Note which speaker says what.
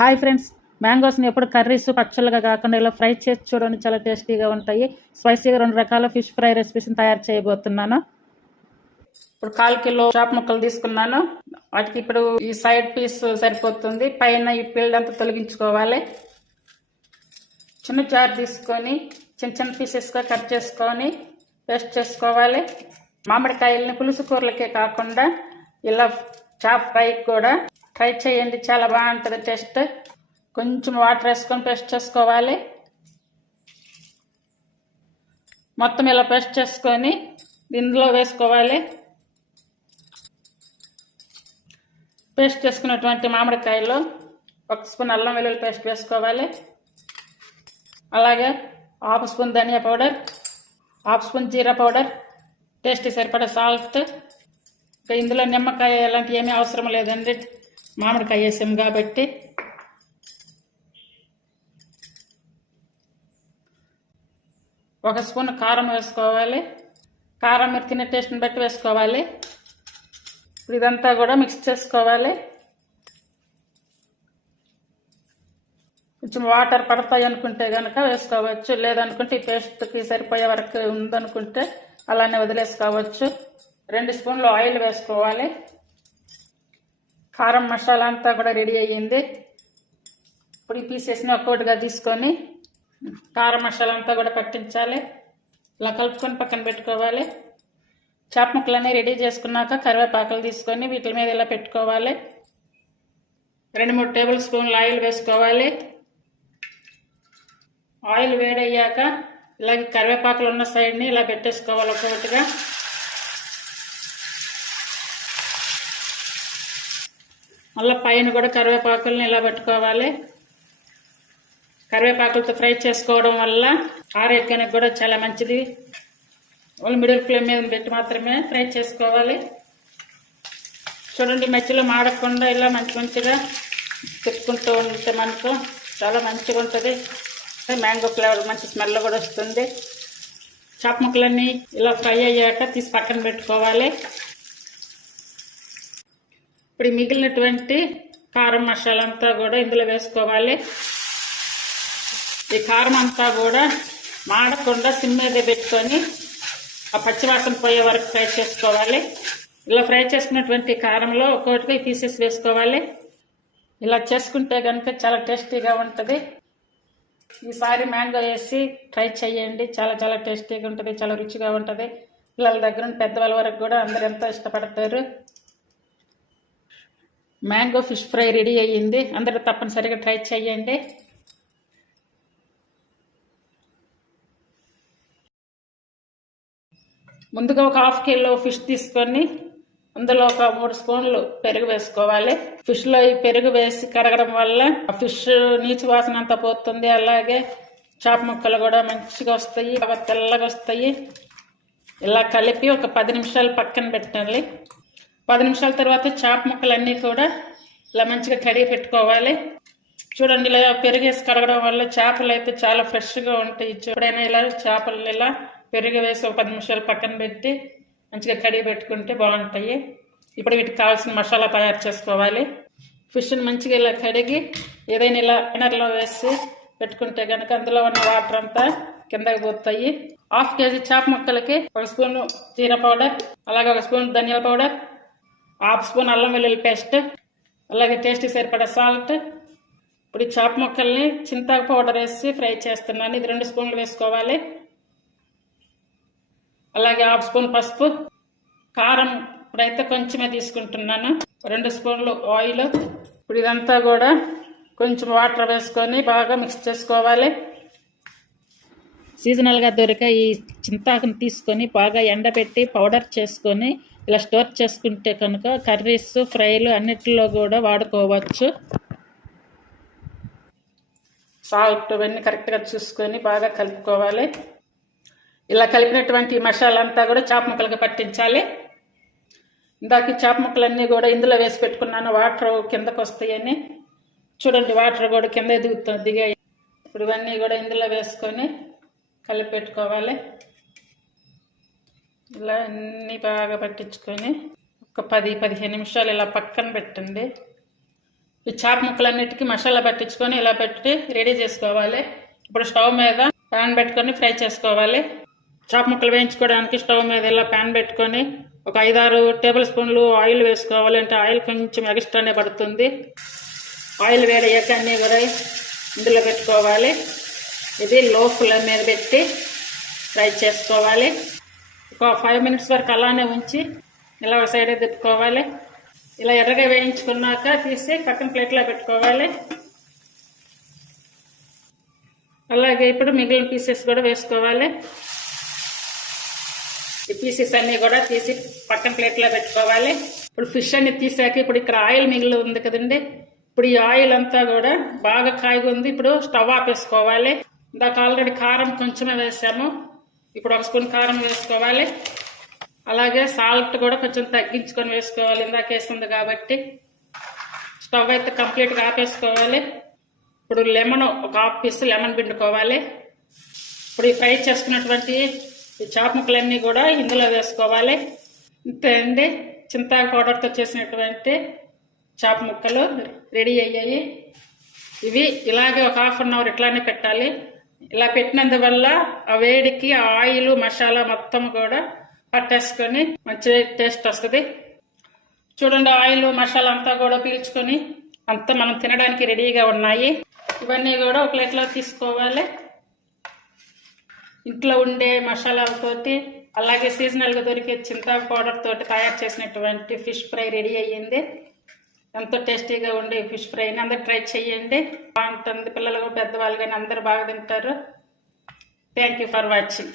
Speaker 1: Hi friends మ్యాంగోస్ని ఎప్పుడు curries పచ్చళ్ళగా కాకుండా ఇలా ఫ్రై చేసి చూడండి చాలా టేస్టీగా ఉంటాయి. స్పైసీగా రెండు రకాల ఫిష్ ఫ్రై రెసిపీస్ని తయారు చేయబోతున్నాను. ఇప్పుడు కాల్ కిలో చాప్ ముక్కలు తీసుకున్నాను. వాటికి ఇప్పుడు ఈ సైడ్ పీస్ సరిపోతుంది. పైన ఈ పిల్లంతా అంతా తొలగించుకోవాలి. చిన్న జార్ తీసుకొని చిన్న చిన్న పీసెస్గా కట్ చేసుకొని పేస్ట్ చేసుకోవాలి. మామిడికాయల్ని పులుసు కూరలకే కాకుండా ఇలా చాప్ ఫ్రై కూడా ట్రై చేయండి చాలా బాగుంటుంది టేస్ట్. కొంచెం వాటర్ వేసుకొని పేస్ట్ చేసుకోవాలి. మొత్తం ఇలా పేస్ట్ చేసుకొని ఇందులో వేసుకోవాలి. పేస్ట్ చేసుకున్నటువంటి మామిడికాయలు ఒక స్పూన్ అల్లం వెల్లుల్లి పేస్ట్ వేసుకోవాలి. అలాగే హాఫ్ స్పూన్ ధనియా పౌడర్ హాఫ్ స్పూన్ జీరా పౌడర్ టేస్ట్ సరిపడా సాల్ట్. ఇంకా ఇందులో నిమ్మకాయ ఇలాంటివి ఏమీ అవసరం లేదండి. మామిడికాయ వేసాం కాబట్టి. ఒక స్పూన్ కారం వేసుకోవాలి. కారం మీరు తినే టేస్ట్ని బట్టి వేసుకోవాలి. ఇదంతా కూడా మిక్స్ చేసుకోవాలి. కొంచెం వాటర్ పడతాయి అనుకుంటే కనుక వేసుకోవచ్చు. లేదనుకుంటే ఈ పేస్ట్కి సరిపోయే వరకు ఉందనుకుంటే అలానే వదిలేసుకోవచ్చు. రెండు స్పూన్లు ఆయిల్ వేసుకోవాలి. కారం మసాలా అంతా కూడా రెడీ అయ్యింది. ఇప్పుడు ఈ పీసెస్ని ఒక్కొక్కటిగా తీసుకొని కారం మసాలా అంతా కూడా పట్టించాలి. ఇలా కలుపుకొని పక్కన పెట్టుకోవాలి. చేప ముక్కలన్నీ రెడీ చేసుకున్నాక కరివేపాకులు తీసుకొని వీటి మీద ఇలా పెట్టుకోవాలి. రెండు మూడు టేబుల్ స్పూన్లు ఆయిల్ వేసుకోవాలి. ఆయిల్ వేడయ్యాక ఇలాగే కరివేపాకులు ఉన్న సైడ్ని ఇలా పెట్టేసుకోవాలి ఒక్కొక్కటిగా. మళ్ళీ పైన కూడా కరివేపాకులను ఇలా పెట్టుకోవాలి? కరివేపాకులతో ఫ్రై చేసుకోవడం వల్ల ఆరోగ్యానికి కూడా చాలా మంచిది. వాళ్ళు మిడిల్ ఫ్లేమ్ మీద పెట్టి మాత్రమే ఫ్రై చేసుకోవాలి. చూడండి మధ్యలో మాడకుండా ఇలా మంచి మంచిగా తిప్పుకుంటూ ఉంటే మనకు చాలా మంచిగా ఉంటుంది. మ్యాంగో ఫ్లేవర్ మంచి స్మెల్ కూడా వస్తుంది. చాప ముక్కలన్నీ ఇలా ఫ్రై అయ్యాక తీసి పక్కన పెట్టుకోవాలి. ఇప్పుడు మిగిలినటువంటి కారం మసాలా అంతా కూడా ఇందులో వేసుకోవాలి. ఈ కారం అంతా కూడా మాడకుండా సిమ్ మీద పెట్టుకొని ఆ పచ్చివాసన పోయే వరకు ఫ్రై చేసుకోవాలి. ఇలా ఫ్రై చేసుకున్నటువంటి కారంలో ఒక్కొక్కటి పీసెస్ వేసుకోవాలి. ఇలా చేసుకుంటే కనుక చాలా టేస్టీగా ఉంటుంది. ఈసారి మ్యాంగో వేసి ట్రై చేయండి. చాలా చాలా టేస్టీగా ఉంటుంది చాలా రుచిగా ఉంటుంది. పిల్లల దగ్గర నుండి పెద్దవాళ్ళ వరకు కూడా అందరు ఎంతో ఇష్టపడతారు. మ్యాంగో ఫిష్ ఫ్రై రెడీ అయ్యింది. అందరూ తప్పనిసరిగా ట్రై చేయండి ముందుగా ఒక హాఫ్ కిలో ఫిష్ తీసుకొని అందులో ఒక మూడు స్పూన్లు పెరుగు వేసుకోవాలి. ఫిష్లో ఈ పెరుగు వేసి కడగడం వల్ల ఆ ఫిష్ నీచు వాసన అంతా పోతుంది. అలాగే చాప ముక్కలు కూడా మంచిగా వస్తాయి. బాగా తెల్లగా వస్తాయి. ఇలా కలిపి ఒక పది నిమిషాలు పక్కన పెట్టాలి. పది నిమిషాల తర్వాత చాప ముక్కలన్నీ కూడా ఇలా మంచిగా కడిగి పెట్టుకోవాలి. చూడండి ఇలా పెరిగేసి కడగడం వల్ల చేపలు అయితే చాలా ఫ్రెష్గా ఉంటాయి. ఎప్పుడైనా ఇలా చేపలు ఇలా పెరుగు వేసి ఒక పది నిమిషాలు పక్కన పెట్టి మంచిగా కడిగి పెట్టుకుంటే బాగుంటాయి. ఇప్పుడు వీటికి కావాల్సిన మసాలా తయారు చేసుకోవాలి. ఫిష్ని మంచిగా ఇలా కడిగి ఏదైనా ఇలా ఇనర్లో వేసి పెట్టుకుంటే కనుక అందులో ఉన్న వాటర్ అంతా కిందకి పోతాయి. హాఫ్ కేజీ చేప ముక్కలకి ఒక స్పూన్ జీరా పౌడర్ అలాగే ఒక స్పూన్ ధనియాల పౌడర్ హాఫ్ స్పూన్ అల్లం వెల్లుల్లి పేస్ట్ అలాగే టేస్ట్ సరిపడా సాల్ట్ ఇప్పుడు ఈ చాప ముక్కల్ని చింతాకు పౌడర్ వేసి ఫ్రై చేస్తున్నాను. ఇది రెండు స్పూన్లు వేసుకోవాలి. అలాగే హాఫ్ స్పూన్ పసుపు కారం ఇప్పుడైతే కొంచెమే తీసుకుంటున్నాను. రెండు స్పూన్లు ఆయిల్ ఇప్పుడు ఇదంతా కూడా కొంచెం వాటర్ వేసుకొని బాగా మిక్స్ చేసుకోవాలి. సీజనల్గా దొరికే ఈ చింతాకుని తీసుకొని బాగా ఎండబెట్టి పౌడర్ చేసుకొని ఇలా స్టోర్ చేసుకుంటే కనుక కర్రీస్ ఫ్రైలు అన్నిటిలో కూడా వాడుకోవచ్చు. సాల్ట్ అవన్నీ కరెక్ట్గా చూసుకొని బాగా కలుపుకోవాలి. ఇలా కలిపినటువంటి మసాలా అంతా కూడా చేప ముక్కలకి పట్టించాలి. ఇందాక చేప ముక్కలన్నీ కూడా ఇందులో వేసి పెట్టుకున్నాను. వాటర్ కిందకు వస్తాయని. చూడండి వాటర్ కూడా కింద దిగుతుంది దిగాయి. ఇప్పుడు ఇవన్నీ కూడా ఇందులో వేసుకొని కలిపి పెట్టుకోవాలి. ఇలా అన్నీ బాగా పట్టించుకొని ఒక పది పదిహేను నిమిషాలు ఇలా పక్కన పెట్టండి. ఈ చాప ముక్కలన్నిటికీ మసాలా పట్టించుకొని ఇలా పెట్టి రెడీ చేసుకోవాలి. ఇప్పుడు స్టవ్ మీద ప్యాన్ పెట్టుకొని ఫ్రై చేసుకోవాలి. చాప ముక్కలు వేయించుకోవడానికి స్టవ్ మీద ఇలా ప్యాన్ పెట్టుకొని ఒక ఐదారు టేబుల్ స్పూన్లు ఆయిల్ వేసుకోవాలి అంటే ఆయిల్ కొంచెం ఎక్స్ట్రానే పడుతుంది. ఆయిల్ వేడయ్యాక అన్నీ కూడా ఇందులో పెట్టుకోవాలి. ఇది లో ఫ్లేమ్ మీద పెట్టి ఫ్రై చేసుకోవాలి. ఫైవ్ మినిట్స్ వరకు అలానే ఉంచి ఇలా ఒక సైడ్ తిప్పుకోవాలి. ఇలా ఎర్రగా వేయించుకున్నాక తీసి పక్కన ప్లేట్లో పెట్టుకోవాలి. అలాగే ఇప్పుడు మిగిలిన పీసెస్ కూడా వేసుకోవాలి. ఈ పీసెస్ అన్నీ కూడా తీసి పక్కన ప్లేట్లో పెట్టుకోవాలి. ఇప్పుడు ఫిష్ అన్ని తీసాక ఇప్పుడు ఇక్కడ ఆయిల్ మిగిలి ఉంది కదండి. ఇప్పుడు ఈ ఆయిల్ అంతా కూడా బాగా కాయిగా ఉంది ఇప్పుడు స్టవ్ ఆపేసుకోవాలి. ఇందాక ఆల్రెడీ కారం కొంచెమే వేసాము. ఇప్పుడు ఒక స్పూన్ కారం వేసుకోవాలి. అలాగే సాల్ట్ కూడా కొంచెం తగ్గించుకొని వేసుకోవాలి. ఇందాక వేస్తుంది కాబట్టి స్టవ్ అయితే కంప్లీట్గా ఆపేసుకోవాలి. ఇప్పుడు లెమన్ ఒక హాఫ్ పీస్ లెమన్ పిండుకోవాలి. ఇప్పుడు ఈ ఫ్రై చేసుకున్నటువంటి ఈ చాప ముక్కలన్నీ కూడా ఇందులో వేసుకోవాలి. ఇంతే అండి. చింతాకు పౌడర్తో చేసినటువంటి చాప ముక్కలు రెడీ అయ్యాయి. ఇవి ఇలాగే ఒక హాఫ్ అన్ అవర్ ఇట్లానే పెట్టాలి. ఇలా పెట్టినందువల్ల ఆ వేడికి ఆ ఆయిల్ మసాలా మొత్తం కూడా పట్టేసుకొని మంచి టేస్ట్ వస్తుంది. చూడండి ఆయిల్ మసాలా అంతా కూడా పీల్చుకొని అంతా మనం తినడానికి రెడీగా ఉన్నాయి. ఇవన్నీ కూడా ఒక ప్లేట్లో తీసుకోవాలి. ఇంట్లో ఉండే మసాలాలతోటి అలాగే సీజనల్గా దొరికే చింతా పౌడర్ తోటి తయారు చేసినటువంటి ఫిష్ ఫ్రై రెడీ అయ్యింది. ఎంతో టేస్టీగా ఉండే ఫిష్ ఫ్రైని అందరు ట్రై చేయండి బాగుంటుంది. పిల్లలు కూడా పెద్దవాళ్ళు కానీ అందరు బాగా తింటారు. Thank you for watching